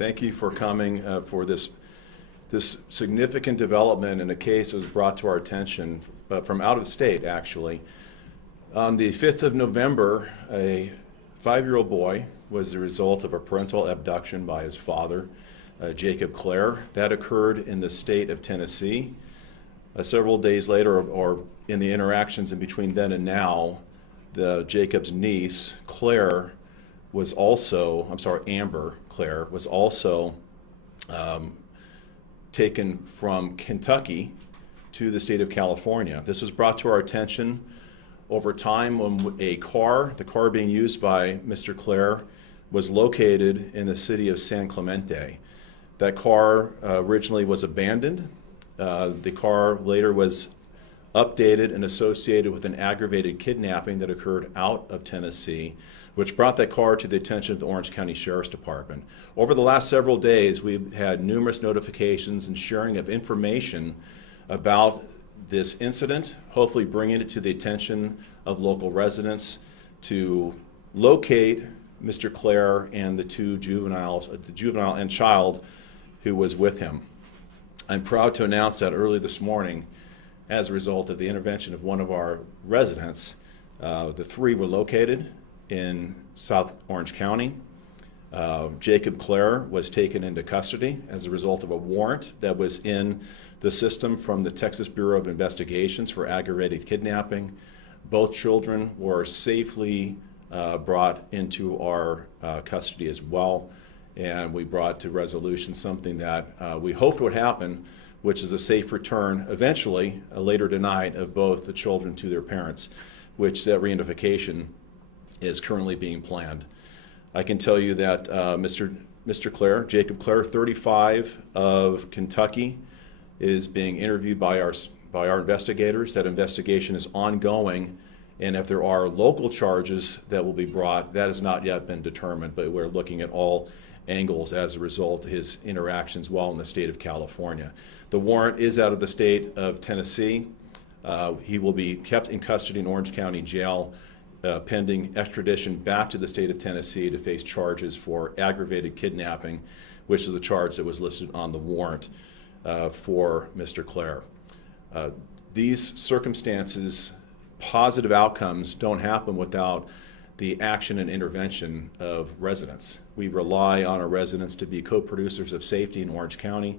Thank you for coming for this significant development in a case that was brought to our attention from out of state, actually. On the 5th of November, a 5-year-old boy was the result of a parental abduction by his father, Jacob Clare. That occurred in the state of Tennessee. Several days later, or in the interactions in between then and now, Jacob's niece, Claire, was also, Amber Claire, was also taken from Kentucky to the state of California. This was brought to our attention over time when the car being used by Mr. Clare, was located in the city of San Clemente. That car originally was abandoned. The car later was updated and associated with an aggravated kidnapping that occurred out of Tennessee, which brought that car to the attention of the Orange County Sheriff's Department. Over the last several days, we've had numerous notifications and sharing of information about this incident, hopefully bringing it to the attention of local residents to locate Mr. Clare and the two juveniles, the juvenile and child who was with him. I'm proud to announce that early this morning, as a result of the intervention of one of our residents, the three were located in South Orange County. Jacob Clare was taken into custody as a result of a warrant that was in the system from the Texas Bureau of Investigations for aggravated kidnapping. Both children were safely brought into our custody as well, and we brought to resolution something that we hoped would happen, which is a safe return, eventually, later tonight, of both the children to their parents, which that reunification is currently being planned. I can tell you that Mr. Clare, Jacob Clare, 35 of Kentucky, is being interviewed by our investigators. That investigation is ongoing, and if there are local charges that will be brought, that has not yet been determined, but we're looking at all angles as a result of his interactions while in the state of California. The warrant is out of the state of Tennessee. He will be kept in custody in Orange County Jail pending extradition back to the state of Tennessee to face charges for aggravated kidnapping, which is the charge that was listed on the warrant for Mr. Clare. These circumstances, positive outcomes, don't happen without the action and intervention of residents. We rely on our residents to be co-producers of safety in Orange County.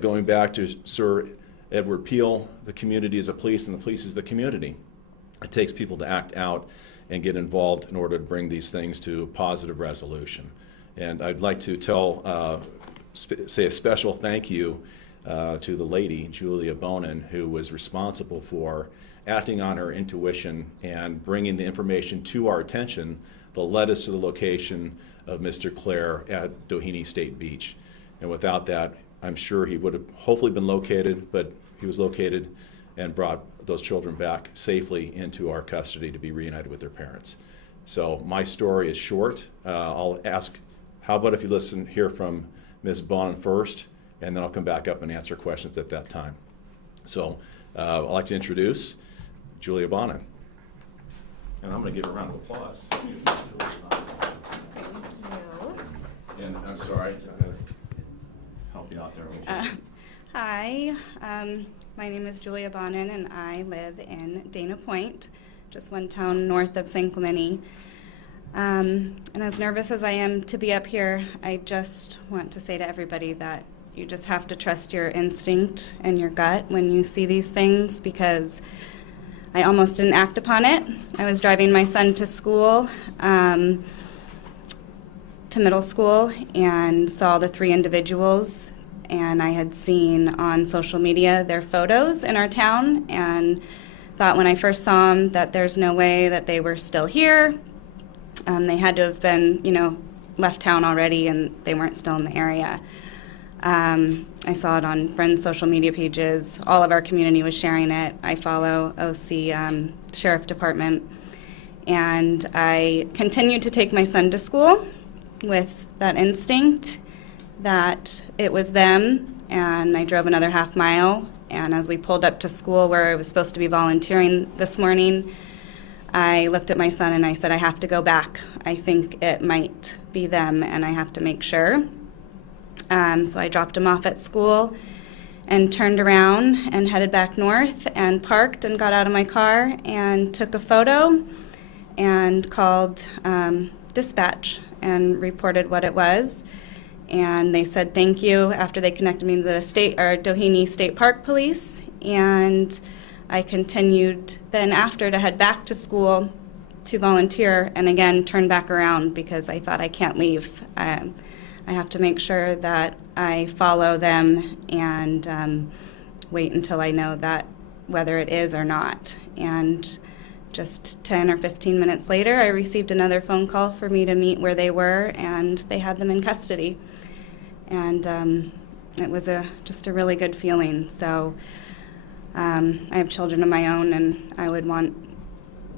Going back to Sir Edward Peel, the community is a police and the police is the community. It takes people to act out and get involved in order to bring these things to positive resolution. And I'd like to say a special thank you to the lady, Julia Bonin, who was responsible for acting on her intuition and bringing the information to our attention that led us to the location of Mr. Clare at Doheny State Beach. And without that, I'm sure he would have hopefully been located, but he was located and brought those children back safely into our custody to be reunited with their parents. So my story is short. I'll ask, how about if you hear from Ms. Bonin first, and then I'll come back up and answer questions at that time. So I'd like to introduce Julia Bonin. And I'm going to give her a round of applause. Thank you. And I'm sorry, I'm going to help you out there. Hi, my name is Julia Bonin, and I live in Dana Point, just one town north of San Clemente. And as nervous as I am to be up here, I just want to say to everybody that you just have to trust your instinct and your gut when you see these things, because I almost didn't act upon it. I was driving my son to school, to middle school, and saw the three individuals, and I had seen on social media their photos in our town, and thought when I first saw them that there's no way that they were still here. They had to have been, left town already, and they weren't still in the area. I saw it on friends' social media pages. All of our community was sharing it. I follow OC Sheriff Department, and I continued to take my son to school with that instinct that it was them, and I drove another half mile, and as we pulled up to school where I was supposed to be volunteering this morning, I looked at my son and I said, I have to go back. I think it might be them, and I have to make sure. So I dropped him off at school and turned around and headed back north and parked and got out of my car and took a photo and called dispatch and reported what it was. And they said thank you after they connected me to the Doheny State Park Police. And I continued then after to head back to school to volunteer and again turn back around because I thought I can't leave. I have to make sure that I follow them and wait until I know that whether it is or not. And just 10 or 15 minutes later, I received another phone call for me to meet where they were, and they had them in custody. And it was just a really good feeling. So I have children of my own, and I would want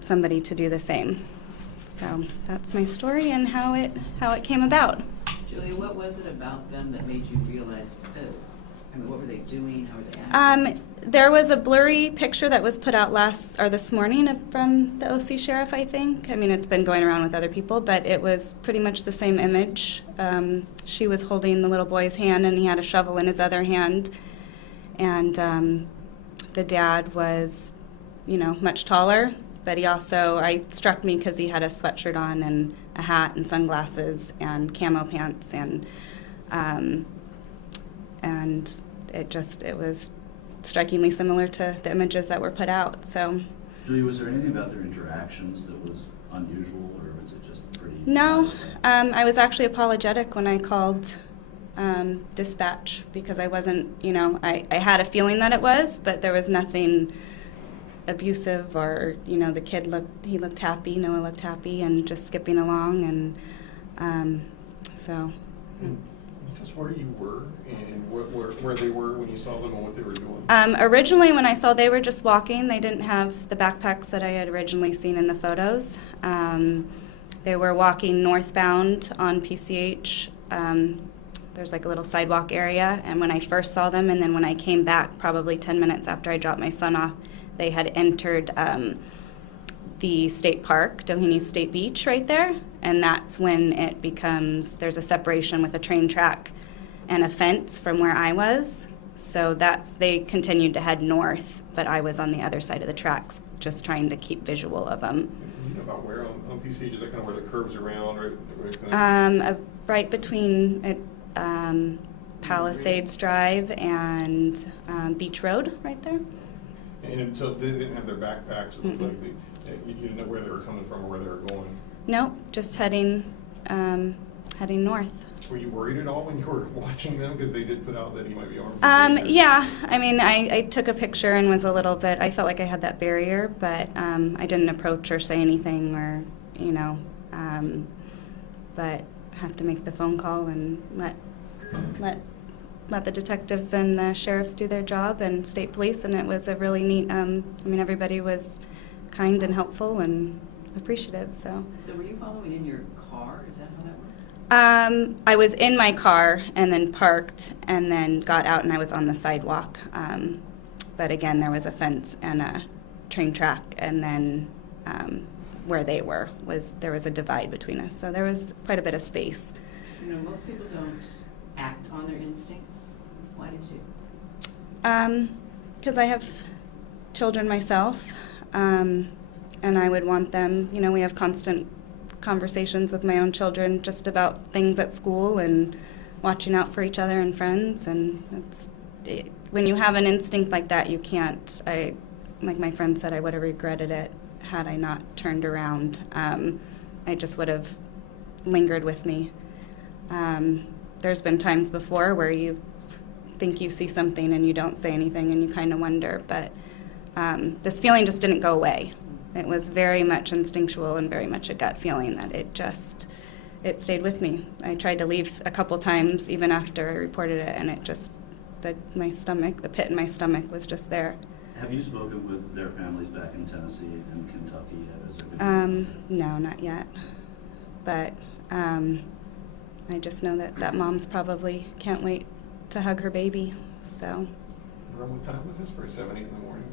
somebody to do the same. So that's my story and how it came about. Julia, what was it about them that made you realize, oh, I mean, what were they doing? How were they acting? There was a blurry picture that was put out this morning from the OC sheriff, I think. I mean, it's been going around with other people, but it was pretty much the same image. She was holding the little boy's hand, and he had a shovel in his other hand. And the dad was, much taller, but he struck me because he had a sweatshirt on and a hat and sunglasses and camo pants, and it was strikingly similar to the images that were put out. So, Julia, was there anything about their interactions that was unusual, or was it just pretty? no, I was actually apologetic when I called dispatch because I wasn't, I had a feeling that it was, but there was nothing abusive or, the kid looked happy, Noah looked happy and just skipping along, and so. Just where you were and where they were when you saw them and what they were doing? Originally, when I saw they were just walking, they didn't have the backpacks that I had originally seen in the photos. They were walking northbound on PCH. There's like a little sidewalk area, and when I first saw them, and then when I came back, probably 10 minutes after I dropped my son off, they had entered the state park, Doheny State Beach right there, and that's when it becomes, there's a separation with a train track and a fence from where I was. So they continued to head north, but I was on the other side of the tracks, just trying to keep visual of them. You know about where on PCH? Is that kind of where the curves around, Right between Palisades Drive and Beach Road, right there. And so they didn't have their backpacks. It looked like you didn't know where they were coming from or where they were going. No, just heading north. Were you worried at all when you were watching them because they did put out that he might be armed? Yeah, I mean, I took a picture and was a little bit, I felt like I had that barrier, but I didn't approach or say anything or, but have to make the phone call and let the detectives and the sheriffs do their job and state police, and it was a really neat, everybody was kind and helpful and appreciative, so. So were you following in your car? Is that how that worked? I was in my car and then parked and then got out and I was on the sidewalk. But again, there was a fence and a train track, and then where they were there was a divide between us. So there was quite a bit of space. Most people don't act on their instincts. Why did you? Because I have children myself, and I would want them, we have constant conversations with my own children just about things at school and watching out for each other and friends, and when you have an instinct like that, you can't, like my friend said, I would have regretted it had I not turned around. I just would have lingered with me. There's been times before where you think you see something and you don't say anything and you kind of wonder, but this feeling just didn't go away. It was very much instinctual and very much a gut feeling that it stayed with me. I tried to leave a couple times even after I reported it, and the pit in my stomach was just there. Have you spoken with their families back in Tennessee and Kentucky? No, not yet. But I just know that mom's probably can't wait to hug her baby. So. Around what time was this? For 7, 8 in the morning?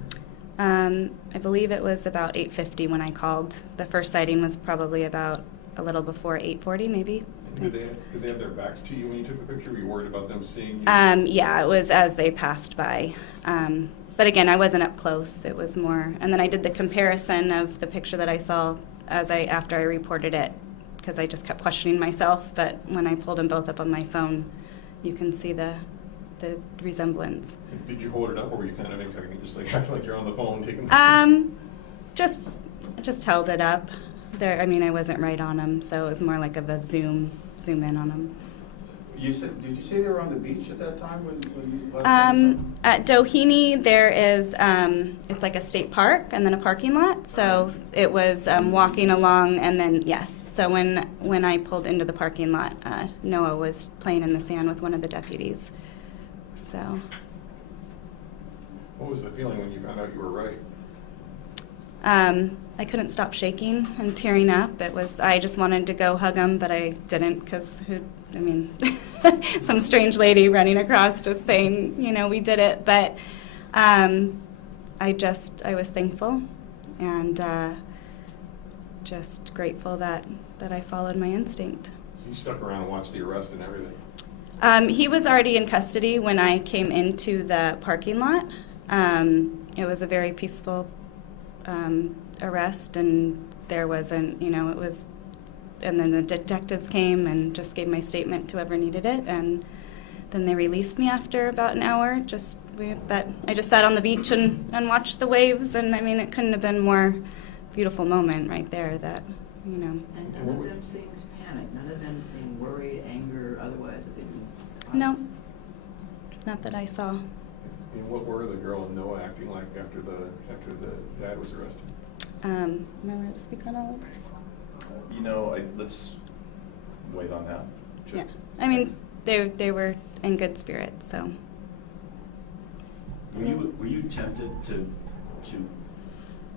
I believe it was about 8:50 when I called. The first sighting was probably about a little before 8:40, maybe. And Did they have their backs to you when you took the picture? Were you worried about them seeing you? Yeah, it was as they passed by. But again, I wasn't up close. It was more, and then I did the comparison of the picture that I saw after I reported it, because I just kept questioning myself. But when I pulled them both up on my phone, you can see the resemblance. Did you hold it up, or were you kind of incognito, just like acting like you're on the phone taking the Just held it up. There, I mean, I wasn't right on them, so it was more like of a zoom in on them. Did you say they were on the beach at that time when you left? At Doheny, there is, it's like a state park and then a parking lot. So it was walking along, and then, yes. So when I pulled into the parking lot, Noah was playing in the sand with one of the deputies. So. What was the feeling when you found out you were right? I couldn't stop shaking and tearing up. I just wanted to go hug him, but I didn't, because some strange lady running across just saying, we did it. But I was thankful and just grateful that I followed my instinct. So you stuck around and watched the arrest and everything? He was already in custody when I came into the parking lot. It was a very peaceful arrest, and there wasn't, it was, and then the detectives came and just gave my statement to whoever needed it, and then they released me after about an hour. But I just sat on the beach and watched the waves, and it couldn't have been a more beautiful moment right there that, And none of them seemed panicked, none of them seemed worried, anger, otherwise that they didn't. No, not that I saw. And what were the girl and Noah acting like after the dad was arrested? Am I allowed to speak on all of this? Let's wait on that. Yeah, they were in good spirits, so. Were you tempted to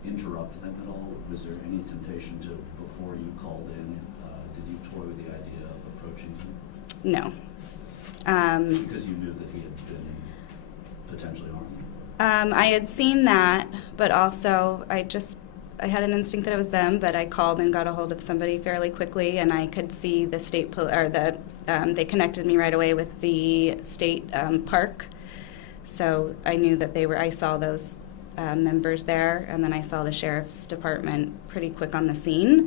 interrupt them at all? Was there any temptation to, before you called in, did you toy with the idea of approaching him? No. Because you knew that he had been potentially armed? I had seen that, but also I had an instinct that it was them, but I called and got a hold of somebody fairly quickly, and I could see the state they connected me right away with the state park. So I knew that I saw those members there, and then I saw the sheriff's department pretty quick on the scene.